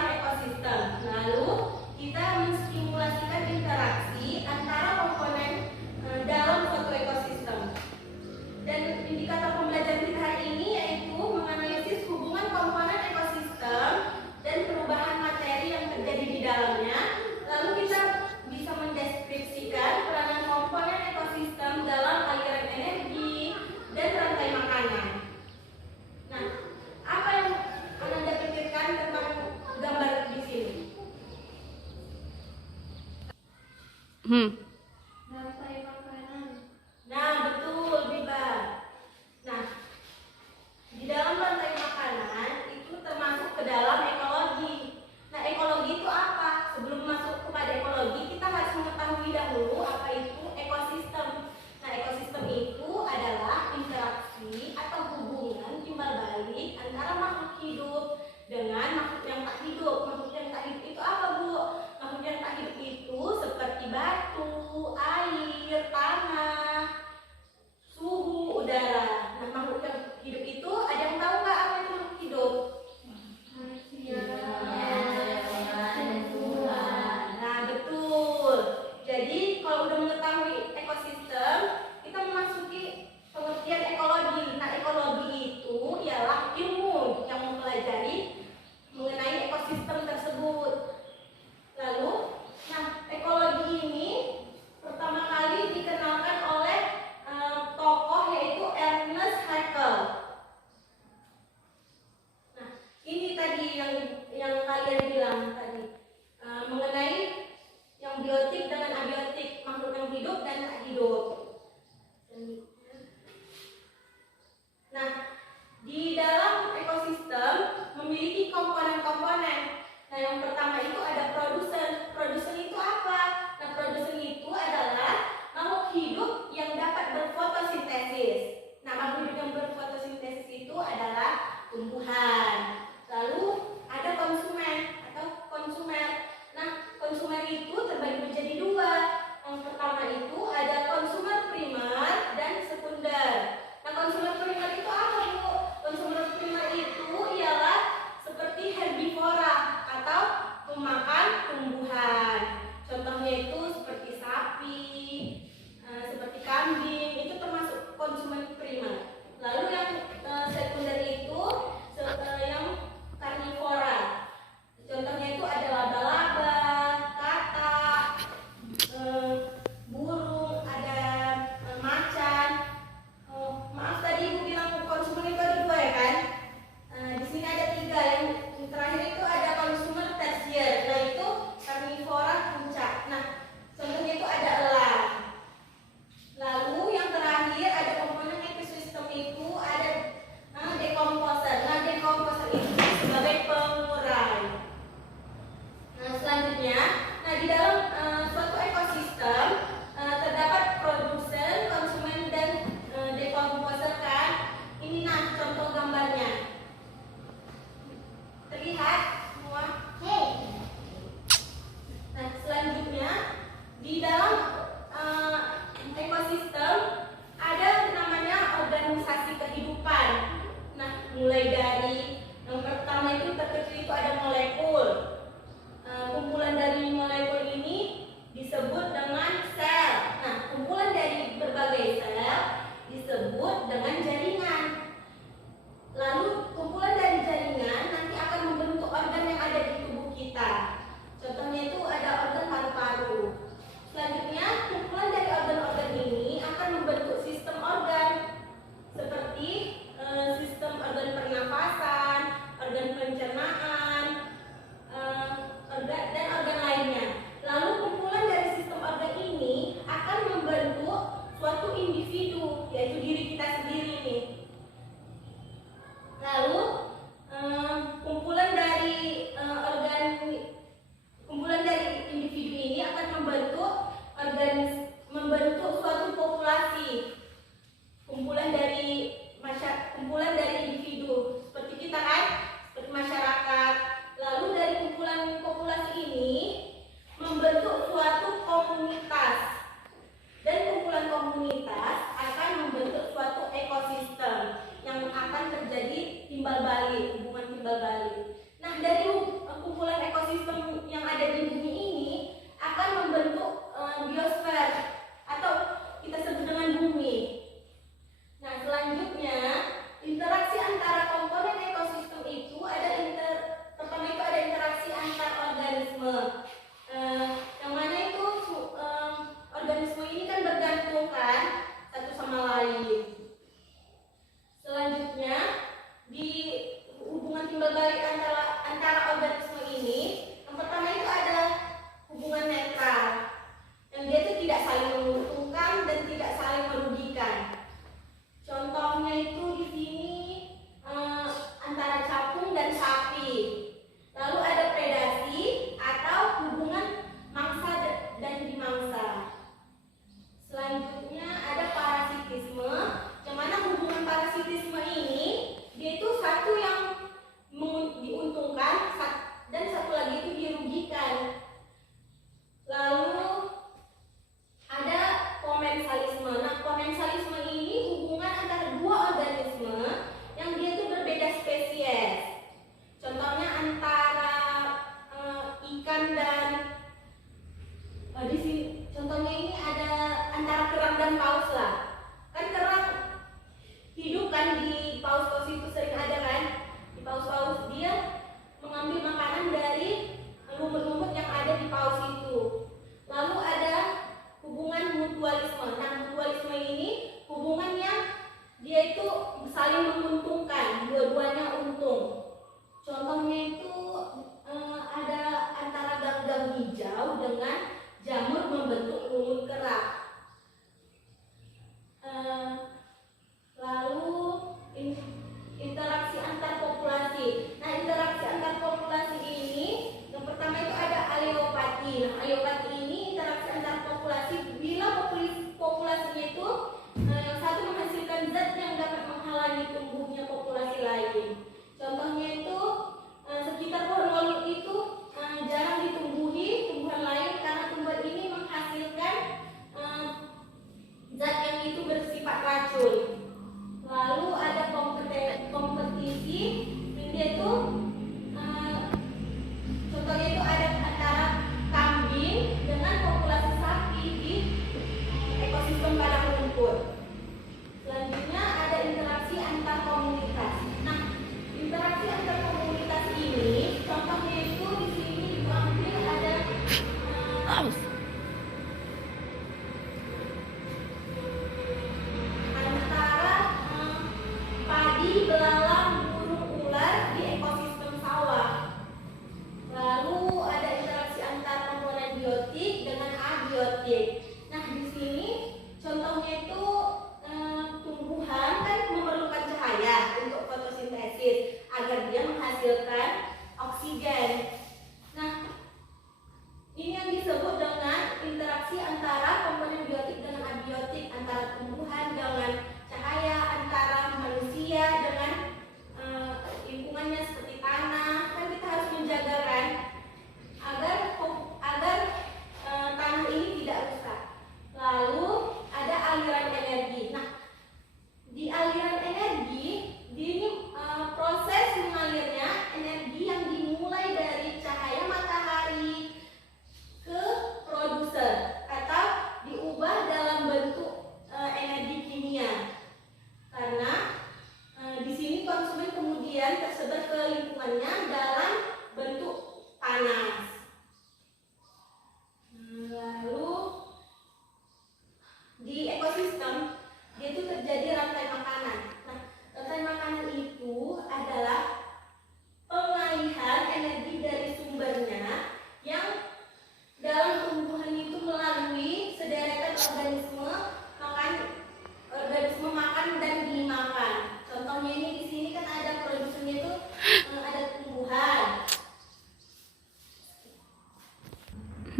dalam ekosistem. Lalu kita menstimulasikan interaksi antara komponen dalam suatu ekosistem. Dan indikator pembelajaran kita hari ini yaitu menganalisis hubungan komponen ekosistem dan perubahan materi yang terjadi di dalamnya. Lalu kita bisa mendeskripsikan peranan komponen ekosistem dalam aliran energi dan rantai makanan. Nah, apa yang Anda pikirkan tentang gambar di sini? Rantai makanan. Nah, betul, Biba. Nah, di dalam rantai makanan itu termasuk ke dalam ekologi. Nah, ekologi itu apa? Sebelum masuk kepada ekologi, kita harus mengetahui dahulu apa itu ekosistem. Nah, ekosistem itu adalah interaksi atau hubungan timbal balik antara makhluk hidup dengan makhluk yang tak hidup. Makhluk yang tak hidup itu apa, Bu? Makhluk yang tak hidup itu seperti batu,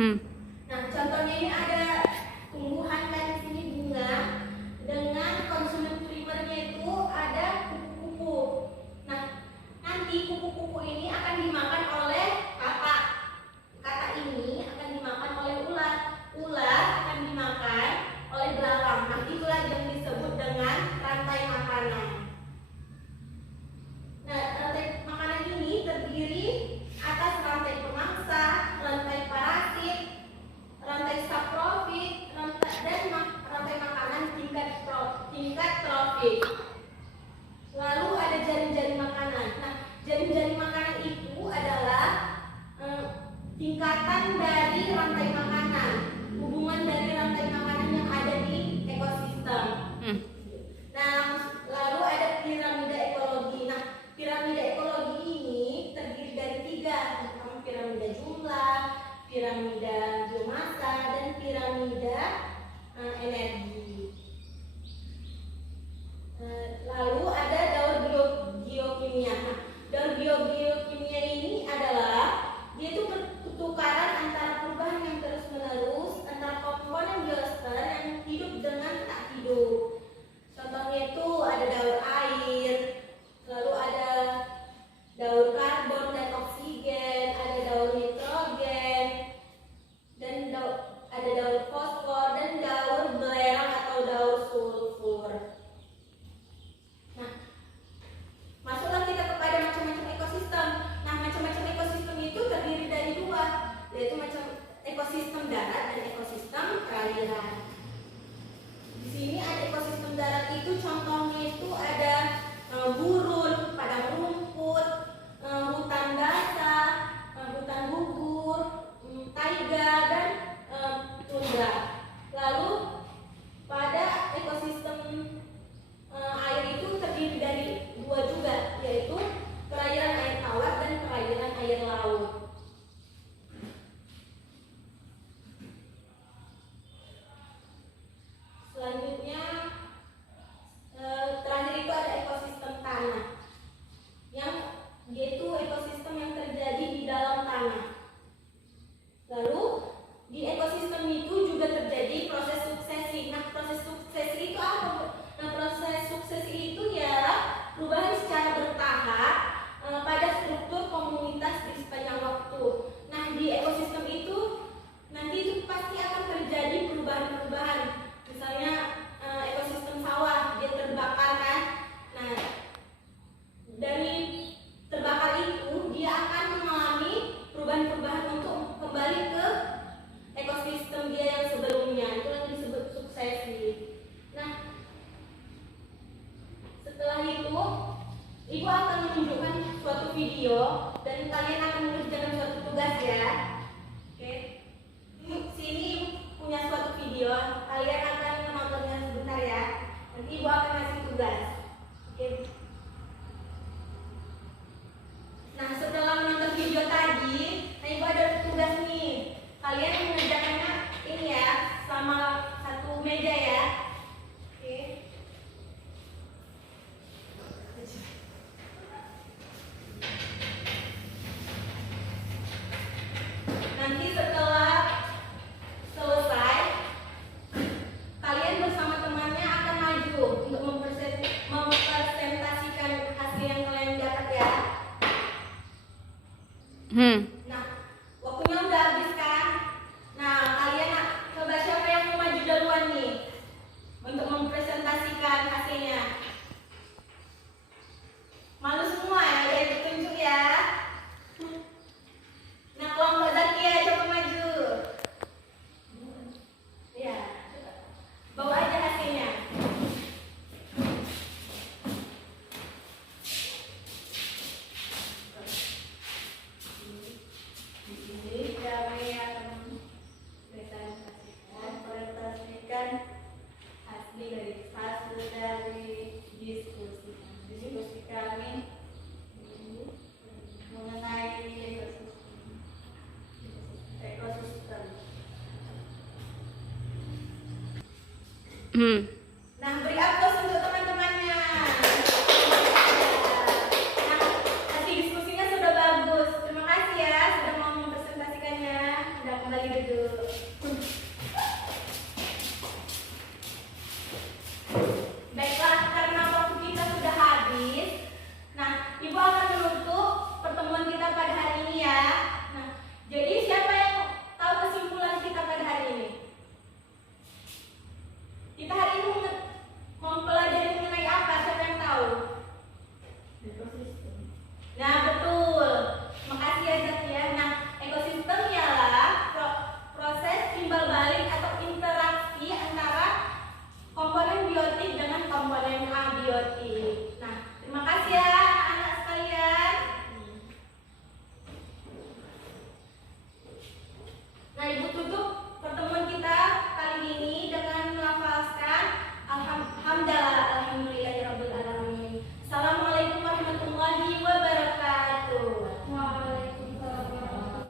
Nah, contohnya ini ada tumbuhan kan di sini bunga dengan konsumen primernya itu ada kupu-kupu. Nah, nanti kupu-kupu ini akan dimakan oleh katak. Katak ini akan dimakan oleh ular. Ular akan dimakan oleh belalang. Nah, itulah yang disebut dengan rantai makanan. Nah, rantai makanan ini terdiri atas rantai pemangsa, rantai parasit, rantai saprofit, dan rantai makanan tingkat trofik. Lalu ada jaring-jaring makanan. Nah, jaring-jaring makanan itu adalah tingkatan dari rantai makanan, hubungan dari rantai makanan yang ada di ekosistem. Nah, lalu ada piramida ekologi. Nah, piramida ekologi ini terdiri dari 3, pertama piramida jumlah, piramida biomasa, dan piramida energi. Lalu ada daur geokimia. Nah, daur geokimia ini adalah dia itu pertukaran antara perubahan yang terus menerus antara komponen biosfer yang hidup dengan tak hidup. Contohnya itu ada daur air, lalu ada daur karbon dan oksigen, ada daur nitrogen, dan ada daur fosfor, dan daur belerang atau daur sulfur. Nah, masuklah kita kepada macam-macam ekosistem. Nah, macam-macam ekosistem itu terdiri dari 2, yaitu macam ekosistem darat dan ekosistem perairan. Di sini ada ekosistem darat itu contohnya itu ada gurun, padang rumput, hutan basah, hutan gugur, taiga, dan tundra. Lalu pada ekosistem air itu terdiri dari 2 juga, yaitu perairan air tawar dan perairan air laut. Selanjutnya terakhir itu ada ekosistem tanah, yang yaitu ekosistem yang terjadi di dalam tanah. Lalu di ekosistem itu juga terjadi proses suksesi. Nah, proses suksesi itu apa? Nah, proses suksesi itu ialah perubahan secara bertahap pada struktur komunitas di sepanjang waktu. Nah, di ekosistem itu nanti itu pasti akan terjadi perubahan-perubahan. Misalnya ekosistem sawah, dia terbakar kan. Nah, dari terbakar itu dia akan mengalami perubahan-perubahan untuk kembali ke ekosistem dia yang sebelumnya. Itu yang disebut suksesi. Nah, setelah itu Ibu akan menunjukkan suatu video dan kalian akan mengerjakan suatu tugas ya. Oke. Sini Ibu punya suatu video, kalian akan menontonnya sebentar ya. Nanti Ibu akan kasih tugas. Oke. Nah, setelah menonton video tadi, Ibu ada tugas nih. Kalian mengerjakannya ini ya, sama satu meja ya. Oke. Nanti setelah selesai, kalian bersama temannya akan maju untuk mempresentasikan hasil yang kalian dapat ya. Nah, waktunya udah habis kan? Nah, kalian coba siapa yang mau maju duluan nih untuk mempresentasikan hasilnya? Malu semua ya, jadi ditunjuk ya. Nah, kelompok Zakia coba maju. Ya, bawa aja hasilnya. Di sini kami akan presentasikan hasil dari diskusi kami mengenai ekosistem. Nah, beri aplaus untuk teman-temannya. Nah, hasil diskusinya sudah bagus. Terima kasih ya sudah mau mempresentasikannya. Sudah kembali duduk. Nah,